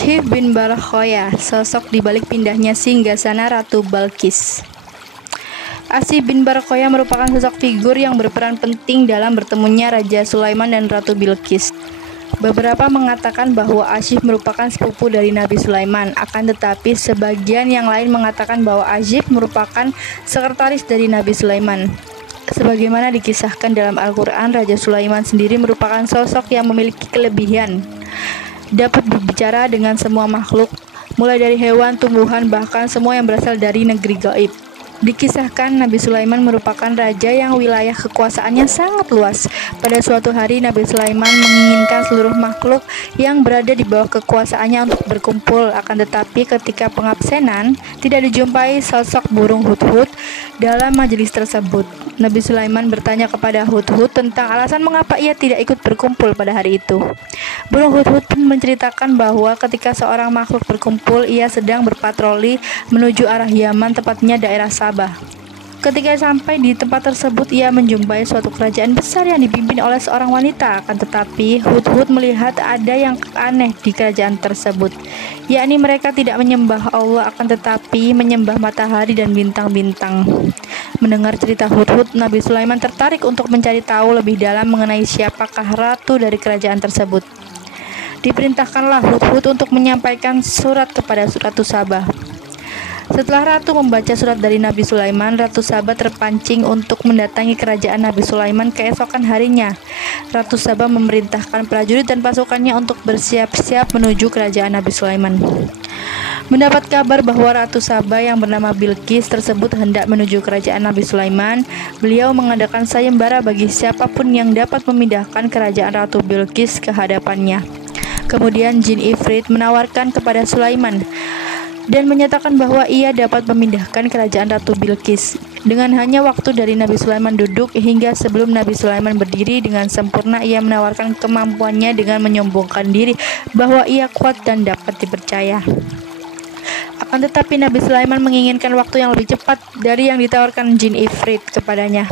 Asyif bin Barakhoya, sosok di balik pindahnya singgasana Ratu Balqis. Asyif bin Barakhoya merupakan sosok figur yang berperan penting dalam bertemunya Raja Sulaiman dan Ratu Bilqis. Beberapa mengatakan bahwa Asyif merupakan sepupu dari Nabi Sulaiman, akan tetapi sebagian yang lain mengatakan bahwa Asyif merupakan sekretaris dari Nabi Sulaiman. Sebagaimana dikisahkan dalam Al-Quran, Raja Sulaiman sendiri merupakan sosok yang memiliki kelebihan dapat berbicara dengan semua makhluk, mulai dari hewan, tumbuhan, bahkan semua yang berasal dari negeri gaib. Dikisahkan Nabi Sulaiman merupakan raja yang wilayah kekuasaannya sangat luas. Pada suatu hari Nabi Sulaiman menginginkan seluruh makhluk yang berada di bawah kekuasaannya untuk berkumpul, akan tetapi ketika pengabsenan tidak dijumpai sosok burung hudhud dalam majelis tersebut. Nabi Sulaiman bertanya kepada hudhud tentang alasan mengapa ia tidak ikut berkumpul pada hari itu. Burung hudhud pun menceritakan bahwa ketika seorang makhluk berkumpul, ia sedang berpatroli menuju arah Yaman, tepatnya daerah Sabah. Ketika sampai di tempat tersebut, ia menjumpai suatu kerajaan besar yang dipimpin oleh seorang wanita. Akan tetapi, hudhud melihat ada yang aneh di kerajaan tersebut, yakni mereka tidak menyembah Allah, akan tetapi menyembah matahari dan bintang-bintang. Mendengar cerita hudhud, Nabi Sulaiman tertarik untuk mencari tahu lebih dalam mengenai siapakah ratu dari kerajaan tersebut. Diperintahkanlah hudhud untuk menyampaikan surat kepada Ratu Sabah. Setelah ratu membaca surat dari Nabi Sulaiman, Ratu Sabah terpancing untuk mendatangi kerajaan Nabi Sulaiman keesokan harinya. Ratu Sabah memerintahkan prajurit dan pasukannya untuk bersiap-siap menuju kerajaan Nabi Sulaiman. Mendapat kabar bahwa Ratu Sabah yang bernama Bilqis tersebut hendak menuju kerajaan Nabi Sulaiman, beliau mengadakan sayembara bagi siapapun yang dapat memindahkan kerajaan Ratu Bilqis ke hadapannya. Kemudian jin Ifrit menawarkan kepada Sulaiman dan menyatakan bahwa ia dapat memindahkan kerajaan Ratu Bilqis dengan hanya waktu dari Nabi Sulaiman duduk hingga sebelum Nabi Sulaiman berdiri dengan sempurna. Ia menawarkan kemampuannya dengan menyombongkan diri bahwa ia kuat dan dapat dipercaya. Akan tetapi Nabi Sulaiman menginginkan waktu yang lebih cepat dari yang ditawarkan jin Ifrit kepadanya.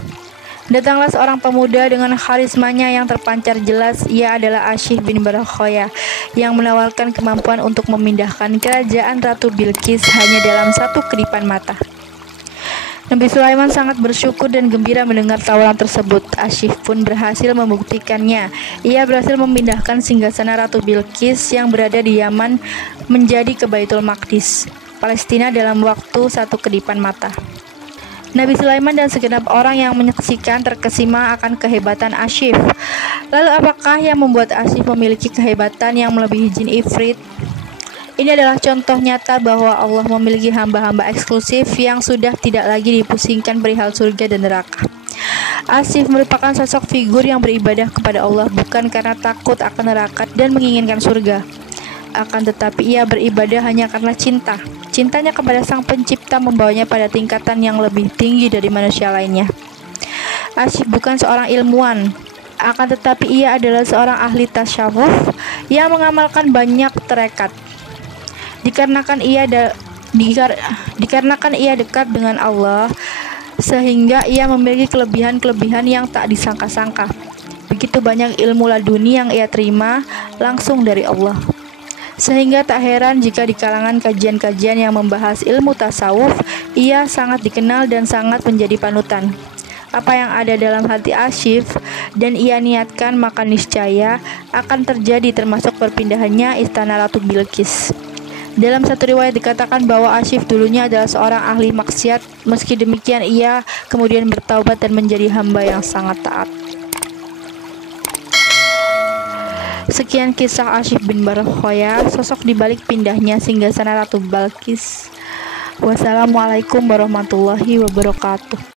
Datanglah seorang pemuda dengan karismanya yang terpancar jelas. Ia adalah Asyif bin Barakhoya yang menawarkan kemampuan untuk memindahkan kerajaan Ratu Bilqis hanya dalam satu kedipan mata. Nabi Sulaiman sangat bersyukur dan gembira mendengar tawaran tersebut. Asyif pun berhasil membuktikannya. Ia berhasil memindahkan singgasana Ratu Bilqis yang berada di Yaman menjadi ke Baitul Maqdis, Palestina dalam waktu satu kedipan mata. Nabi Sulaiman dan segenap orang yang menyaksikan terkesima akan kehebatan Asyif. Lalu apakah yang membuat Asyif memiliki kehebatan yang melebihi jin Ifrit? Ini adalah contoh nyata bahwa Allah memiliki hamba-hamba eksklusif yang sudah tidak lagi dipusingkan perihal surga dan neraka. Asyif merupakan sosok figur yang beribadah kepada Allah bukan karena takut akan neraka dan menginginkan surga. Akan tetapi ia beribadah hanya karena cinta. Cintanya kepada Sang Pencipta membawanya pada tingkatan yang lebih tinggi dari manusia lainnya. Asyif bukan seorang ilmuwan, akan tetapi ia adalah seorang ahli tasyawuf yang mengamalkan banyak tarekat. Dikarenakan ia dekat dengan Allah, sehingga ia memiliki kelebihan-kelebihan yang tak disangka-sangka. Begitu banyak ilmu laduni yang ia terima langsung dari Allah, sehingga tak heran jika di kalangan kajian-kajian yang membahas ilmu tasawuf, ia sangat dikenal dan sangat menjadi panutan. Apa yang ada dalam hati Asyif dan ia niatkan, maka niscaya akan terjadi, termasuk perpindahannya istana Ratu Bilqis. Dalam satu riwayat dikatakan bahwa Asyif dulunya adalah seorang ahli maksiat. Meski demikian, ia kemudian bertaubat dan menjadi hamba yang sangat taat. Sekian kisah Asyif bin Barakhoya, sosok di balik pindahnya singgasana Ratu Bilqis. Wassalamualaikum warahmatullahi wabarakatuh.